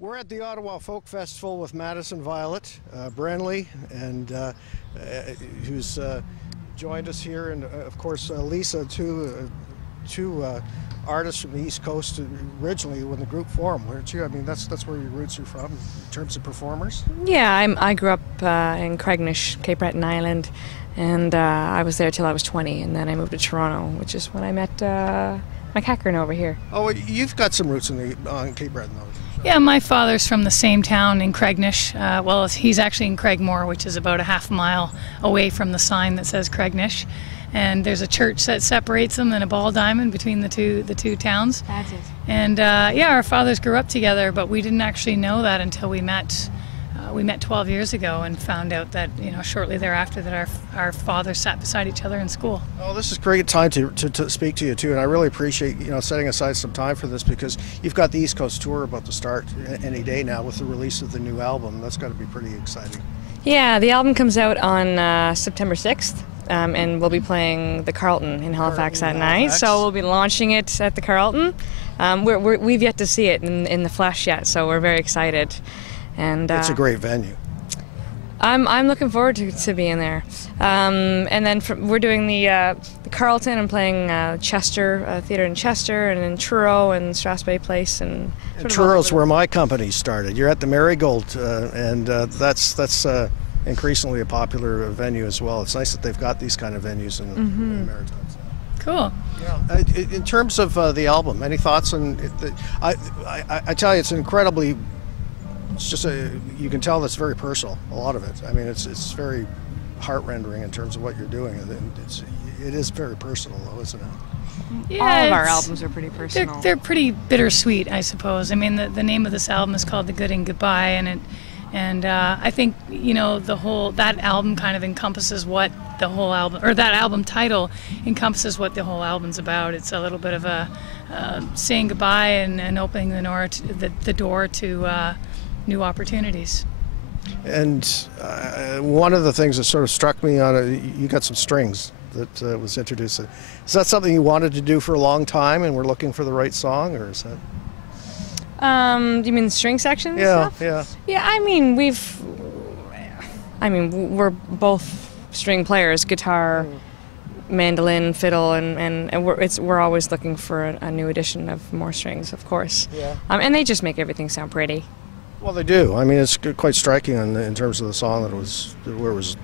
We're at the Ottawa Folk Festival with Madison Violet, Brenly, and who's joined us here, and of course Lisa, two artists from the East Coast originally when the group formed, weren't you? I mean, that's where your roots are from in terms of performers. Yeah, I grew up in Craignish, Cape Breton Island, and I was there till I was 20, and then I moved to Toronto, which is when I met McCackern over here. Oh, you've got some roots on Cape Breton, though. Yeah, my father's from the same town in Craignish. Well, he's actually in Craigmore, which is about a half mile away from the sign that says Craignish. And there's a church that separates them and a ball diamond between the two towns. That's it. And yeah, our fathers grew up together, but we didn't actually know that until we met. We met 12 years ago and found out that, shortly thereafter that our fathers sat beside each other in school. Oh, this is a great time to speak to you too, and I really appreciate setting aside some time for this, because you've got the East Coast tour about to start any day now with the release of the new album. That's got to be pretty exciting. Yeah, the album comes out on September 6th, and we'll be playing the Carleton in Halifax that night. So we'll be launching it at the Carleton. We've yet to see it in the flesh yet, so we're very excited. And it's a great venue. I'm looking forward to being there. And then we're doing the Carleton and playing Chester Theatre in Chester, and in Truro and Strathspey Place, and Truro's where my company started. You're at the Marigold, and that's increasingly a popular venue as well. It's nice that they've got these kind of venues in the Maritimes. Cool. Yeah. In terms of the album, any thoughts on it? I tell you, it's incredibly. It's just you can tell that's very personal, a lot of it. I mean, it's very heart-rendering in terms of what you're doing. It is very personal, though, isn't it? Yeah, all of our albums are pretty personal. They're pretty bittersweet, I suppose. I mean, the name of this album is called The Good and Goodbye, and I think that album kind of encompasses what the whole album, or that album title encompasses what the whole album's about. It's a little bit of a saying goodbye and opening the door to new opportunities. And one of the things that sort of struck me on it, you got some strings that was introduced. Is that something you wanted to do for a long time and we're looking for the right song, or is that? Do you mean the string section? Yeah, stuff? yeah. Yeah, I mean, we're both string players, guitar, mandolin, fiddle, and we're always looking for a new edition of more strings, of course. Yeah. And they just make everything sound pretty. Well, they do. I mean, it's quite striking in terms of the song that there was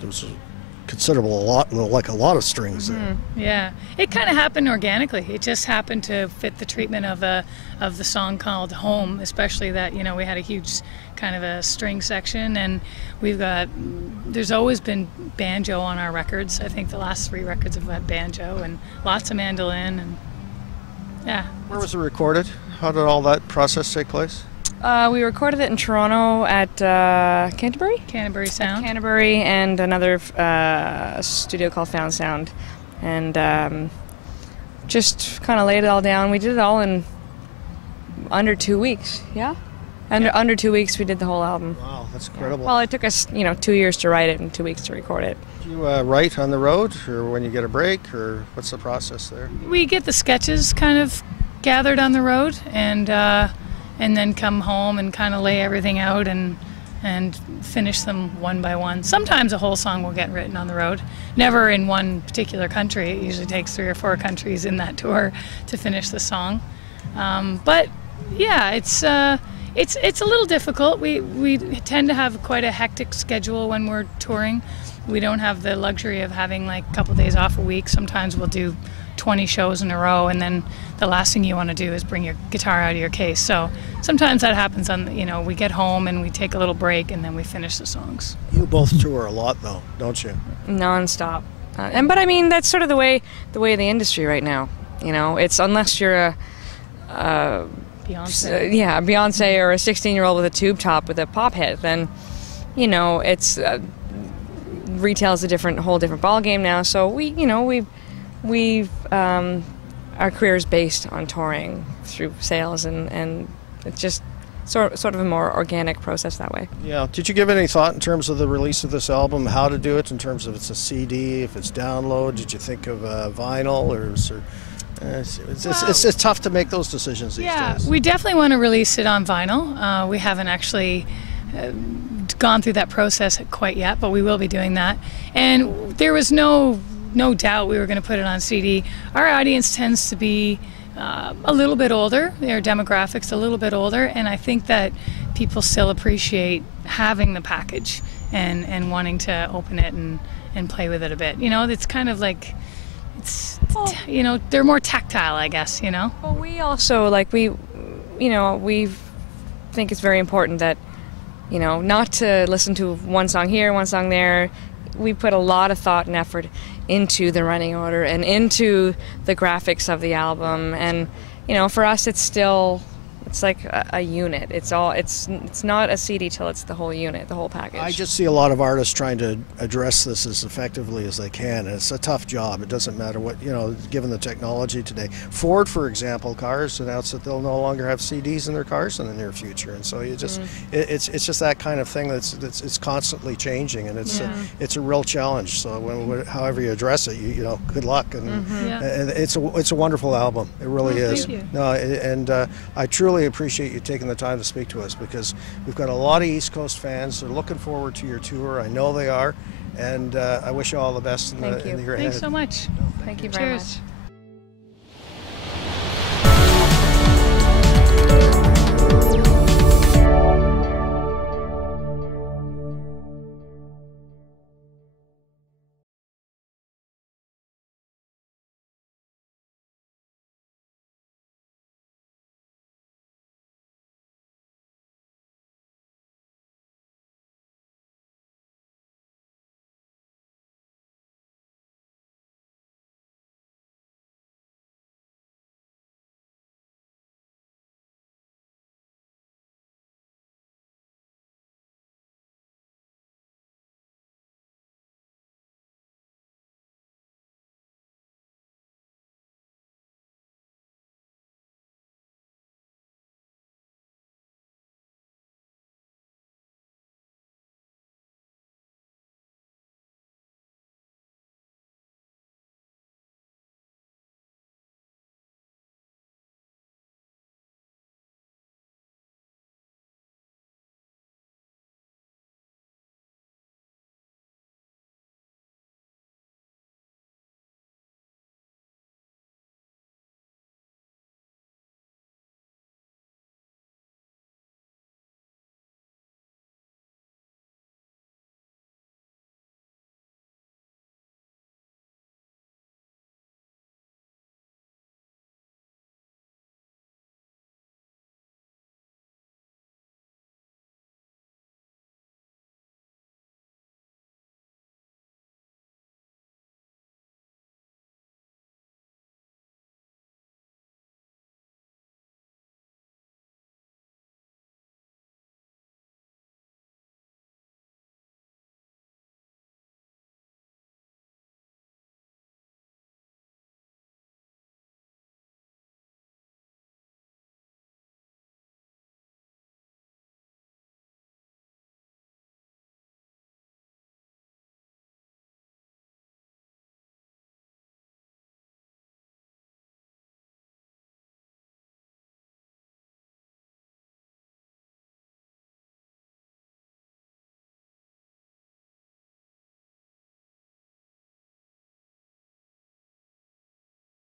considerable, like a lot of strings there. Yeah, it kind of happened organically. It just happened to fit the treatment of the song called Home, especially that we had a huge kind of a string section, and there's always been banjo on our records. I think the last 3 records have had banjo and lots of mandolin, and yeah. Where was it recorded? How did all that process take place? We recorded it in Toronto at Canterbury Sound. Canterbury, and another studio called Found Sound, and just kind of laid it all down. We did it all in under 2 weeks. Yeah, under 2 weeks we did the whole album. Wow, that's incredible. Yeah. Well, it took us 2 years to write it and 2 weeks to record it. Do you write on the road, or when you get a break, or what's the process there? We get the sketches kind of gathered on the road, and then come home and kind of lay everything out and finish them one by one. Sometimes a whole song will get written on the road. Never in one particular country. It usually takes 3 or 4 countries in that tour to finish the song. But yeah, it's a little difficult. We tend to have quite a hectic schedule when we're touring. We don't have the luxury of having like a couple days off a week. Sometimes we'll do 20 shows in a row, and then the last thing you want to do is bring your guitar out of your case. So sometimes that happens we get home and we take a little break, and then we finish the songs. You both tour a lot, though, don't you? Non-stop. But I mean, that's sort of the way of the industry right now. It's unless you're a Beyonce. A Beyonce or a 16-year-old with a tube top with a pop hit, then it's retail's a whole different ball game now. So we've our career is based on touring through sales, and it's just sort of a more organic process that way. Yeah. Did you give any thought in terms of the release of this album, how to do it in terms of it's a CD, if it's download? Did you think of vinyl, or is there It's tough to make those decisions these days. We definitely want to release it on vinyl. We haven't actually gone through that process quite yet, but we will be doing that. And there was no doubt we were going to put it on CD. Our audience tends to be a little bit older, their demographics a little bit older, and I think that people still appreciate having the package and wanting to open it and play with it a bit. It's kind of like, they're more tactile, I guess, Well, we also, we think it's very important that, not to listen to one song here, one song there. We put a lot of thought and effort into the running order and into the graphics of the album, and for us it's like a unit. It's not a CD till it's the whole unit, the whole package. I just see a lot of artists trying to address this as effectively as they can, and it's a tough job. It doesn't matter what, given the technology today. Ford, for example, cars announced that they'll no longer have CDs in their cars in the near future, and so it's just that kind of thing it's constantly changing, and it's a real challenge. So however you address it, good luck, and it's a wonderful album. It really is. Thank you. No, and I truly appreciate you taking the time to speak to us, because we've got a lot of East Coast fans. They're looking forward to your tour. I know they are, and I wish you all the best in the year ahead. Thanks so much. Thank you very much. Cheers.